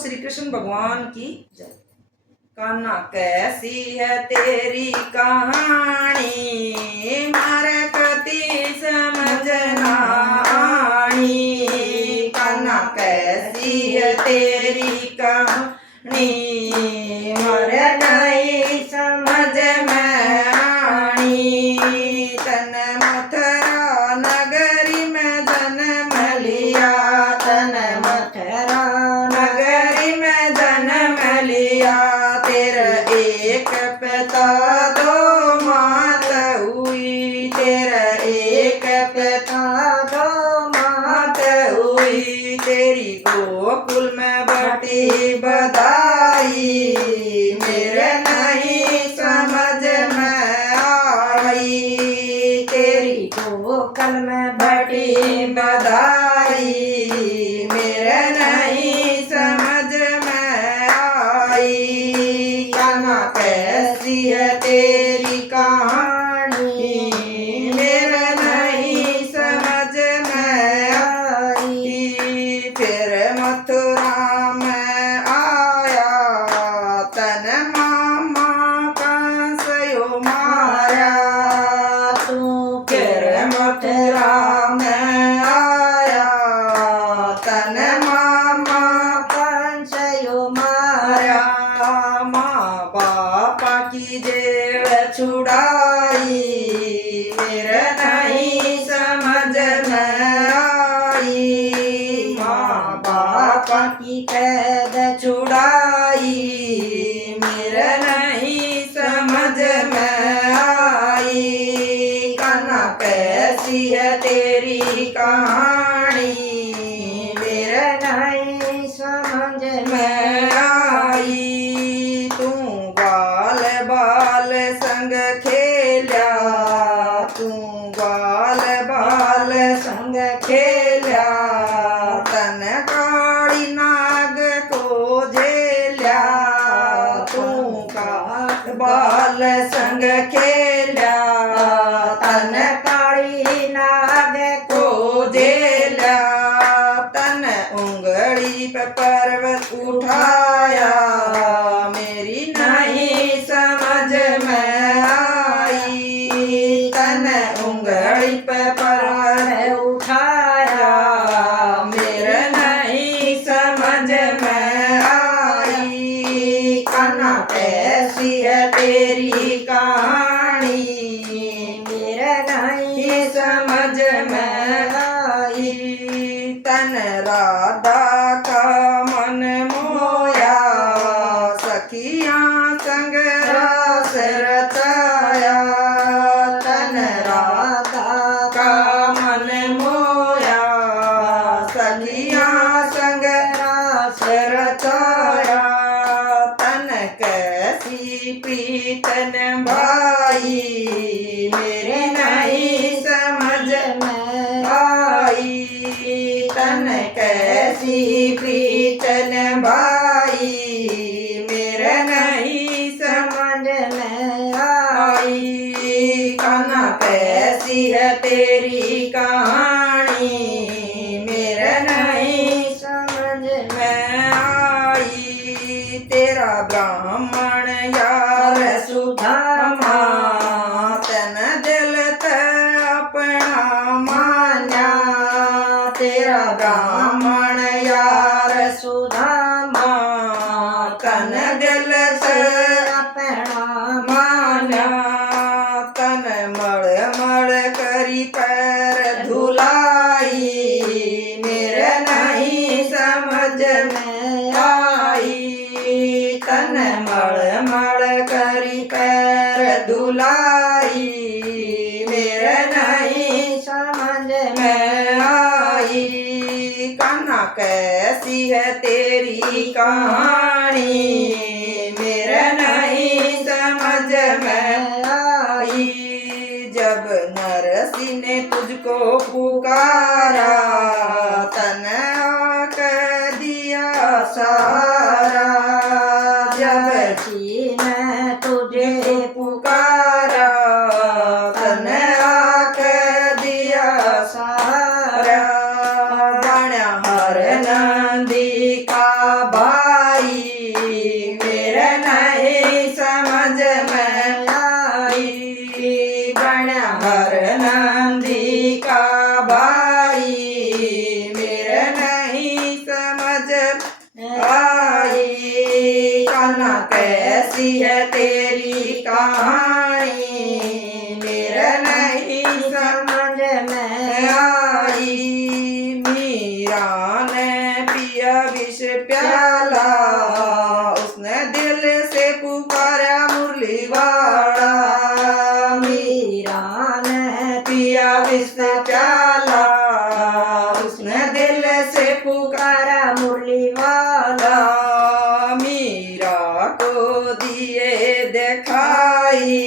श्री कृष्ण भगवान की जय। कान्हा कैसी है तेरी कहानी, मारे कति समझ ना आनी। कान्हा कैसी है तेरी कहानी, मारे नहीं समझ में आनी। तन मथुरा नगरी में जन्म लिया, तन मथुरा नगरी में जन्म लिया। तेरा एक पिता दो मात हुई, तेरा एक पिता दो मात हुई। तेरी गोकुल में बटी बधाई, मेरे नहीं समझ में आई। तेरी गोकुल में बटी बधाई, मेरे नहीं समझ में आई। कान्हा कैसी है तेरी कहानी, मेरे नहीं समझ में आई। फिर मथुरा में आया, तन मामा कंसयो मारा। तू फिर मथुरा में आया, तन मामा कंसयो मारा। माँ बापा की जेल छुड़ाई, मेरे नहीं समझ में आई। माँ बापा की कैद छुड़ाई, मेरे नहीं समझ में आई। कान्हा कैसी है तेरी कहानी, मेरे नहीं समझ में आई। तू बाल बाल संग खेल्या, तू बाल बाल संग खेल्या। तन काली नाग को झेल्या, तू बाल संग खेल्या। तन काली नाग को झेल्या। तन उंगली पे पर्वत उठाया, मेरी नहीं समझ में आई। तन उंगली पे पर्वत उठाया, मेरे नहीं समझ में आई। कान्हा कैसी है तेरी कहानी, मेरे नहीं समझ में आई। तन राधा का मन मोया, सखियां संग रस रचाया। तन राधा का मन मोया, सखियां संग रस रचाया। तन कैसी प्रीतन भाई, मेरे नहीं समझ में आई। तन कैसी प्रीतन भाई, मेरे नहीं समझ में आई। कान्हा कैसी है तेरी कहानी, मेरे नहीं समझ में आई। तेरा ब्राह्मण यार सुदामा, तन दिल अपना मान्या। तेरा ब्राह्मण यार सुदामा, तन दिल अपना मान्या। तन मड़ मड़ करी पैर धुलाई, मेरे नहीं समझ में आई। तन मड़ मड़ करी पैर धुलाई, मेरे नहीं समझ में आई। कान्हा कैसी है तेरी कहानी, मेरे नहीं समझ में आई। जब नरसिंह ने तुझको पुकारा, तन आकर दिया सहारा। जब सीन तुझे पुकारा, तन आकर दिया सहारा। बन हर नंदी का आई। कान्हा कैसी है तेरी कहानी, मेरे नहीं समझ में आई। मीरा ने पिया विष प्याला, उसने दिल से पुकारा मुरली वाला। मीरा ने पिया विष प्याला, उसने दिल से पुकारा मुरली वाला। मीरा को दिए दिखाई,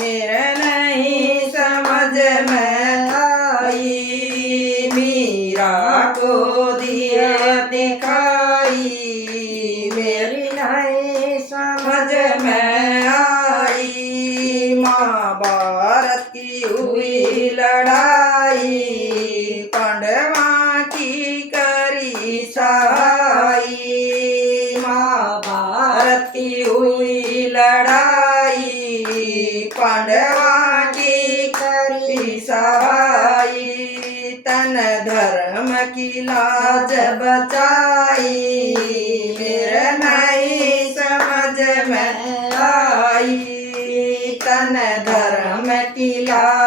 मेरे नहीं समझ में आई। मीरा को दिए दिखाई, मेरी नहीं समझ में आई। महाभारत की हुई लड़ाई, पांडवा की करी सहाई। महाभारत की हुई लड़ाई, पांडवा की करी सहाई। तन धर्म की लाज बचाई, मेरे नहीं समझ में आई। तन धर्म की लाज